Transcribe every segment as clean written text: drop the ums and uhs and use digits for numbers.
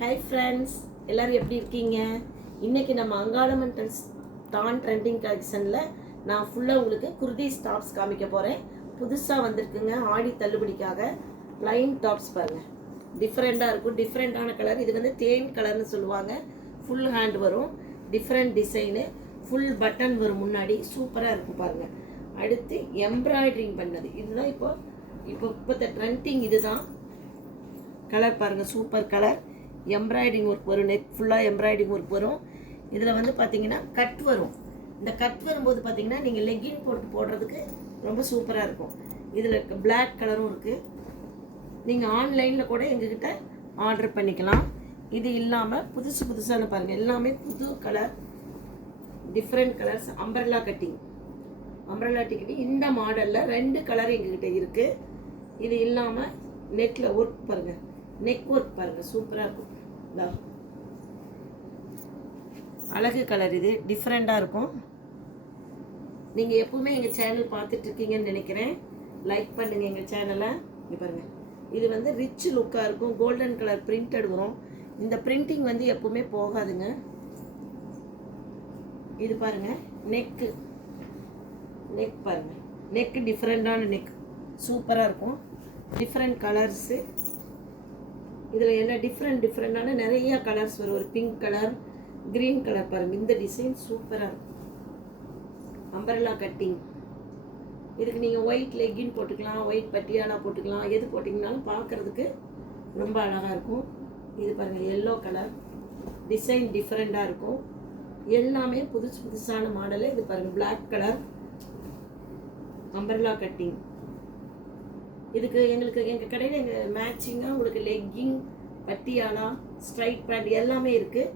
Hi friends, எல்லோரும் எப்படி இருக்கீங்க? இன்றைக்கி நம்ம அங்காளமன் டான் ட்ரெண்டிங் கலெக்ஷனில் நான் ஃபுல்லாக உங்களுக்கு குர்தீஸ் டாப்ஸ் காமிக்க போகிறேன். புதுசாக வந்திருக்குங்க ஆடி தள்ளுபடிக்காக. லைன் டாப்ஸ் பாருங்கள், டிஃப்ரெண்ட்டாக இருக்கும். டிஃப்ரெண்ட்டான கலர், இது வந்து தேன் கலர்னு சொல்லுவாங்க. ஃபுல் ஹேண்ட் வரும், டிஃப்ரெண்ட் டிசைனு, ஃபுல் பட்டன் வரும் முன்னாடி. சூப்பராக இருக்கும் பாருங்கள். அடுத்து எம்ப்ராய்டரிங் பண்ணது, இதுதான் இப்போ ட்ரெண்டிங். இதுதான் கலர் பாருங்கள், சூப்பர் கலர். எம்ப்ராய்டிங் ஒர்க் வரும், நெக் ஃபுல்லாக எம்ப்ராய்டிங் ஒர்க் வரும். இதில் வந்து பார்த்தீங்கன்னா கட் வரும். இந்த கட் வரும்போது பார்த்தீங்கன்னா நீங்கள் லெக்கின் போடுறதுக்கு ரொம்ப சூப்பராக இருக்கும். இதில் பிளாக் கலரும் இருக்குது. நீங்கள் ஆன்லைனில் கூட எங்ககிட்ட ஆர்டர் பண்ணிக்கலாம். இது இல்லாமல் புதுசான பாருங்கள், எல்லாமே புது colour, different colours. Umbrella cutting இந்த மாடலில் 2 கலர் எங்ககிட்ட இருக்குது. இது இல்லாமல் நெக்கில் ஒர்க் பாருங்கள், நெக் ஒர்க் பாருங்கள், சூப்பராக இருக்கும். அழகு கலர், இது டிஃப்ரெண்ட்டாக இருக்கும். நீங்கள் எப்பவுமே எங்கள் சேனல் பார்த்துட்ருக்கீங்கன்னு நினைக்கிறேன். லைக் பண்ணுங்கள் எங்கள் சேனலை. இங்கே பாருங்கள், இது வந்து ரிச் லுக்காக இருக்கும். கோல்டன் கலர் பிரிண்டட் வரும். இந்த பிரிண்டிங் வந்து எப்பவுமே போகாதுங்க. இது பாருங்கள், நெக் பாருங்கள், நெக் டிஃப்ரெண்ட்டான நெக், சூப்பராக இருக்கும். Different colours. இதில் என்ன டிஃப்ரெண்டான நிறைய கலர்ஸ் வரும். ஒரு பிங்க் கலர், க்ரீன் கலர் பாருங்கள். இந்த டிசைன் சூப்பராக இருக்கும். Umbrella cutting. இதுக்கு நீங்கள் ஒயிட் லெக்கின் போட்டுக்கலாம், ஒயிட் பட்டியாலா போட்டுக்கலாம். எது போட்டிங்கனாலும் பார்க்குறதுக்கு ரொம்ப அழகாக இருக்கும். இது பாருங்கள், எல்லோ கலர் டிசைன் டிஃப்ரெண்ட்டாக இருக்கும். எல்லாமே புதுசான மாடலு. இது பாருங்கள், பிளாக் கலர் அம்பர்லா கட்டிங். இதுக்கு எங்கள் கடையில் மேட்சிங்காக உங்களுக்கு லெக்கிங், பட்டியாலா, ஸ்ட்ரைட் பேண்ட் எல்லாமே இருக்குது.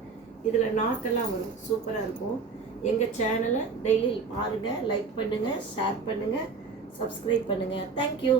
இதில் நாக்கெல்லாம் வரும், சூப்பராக இருக்கும். எங்கள் சேனலை டெய்லி பாருங்கள், லைக் பண்ணுங்கள், ஷேர் பண்ணுங்கள், சப்ஸ்கிரைப் பண்ணுங்கள். தேங்க்யூ.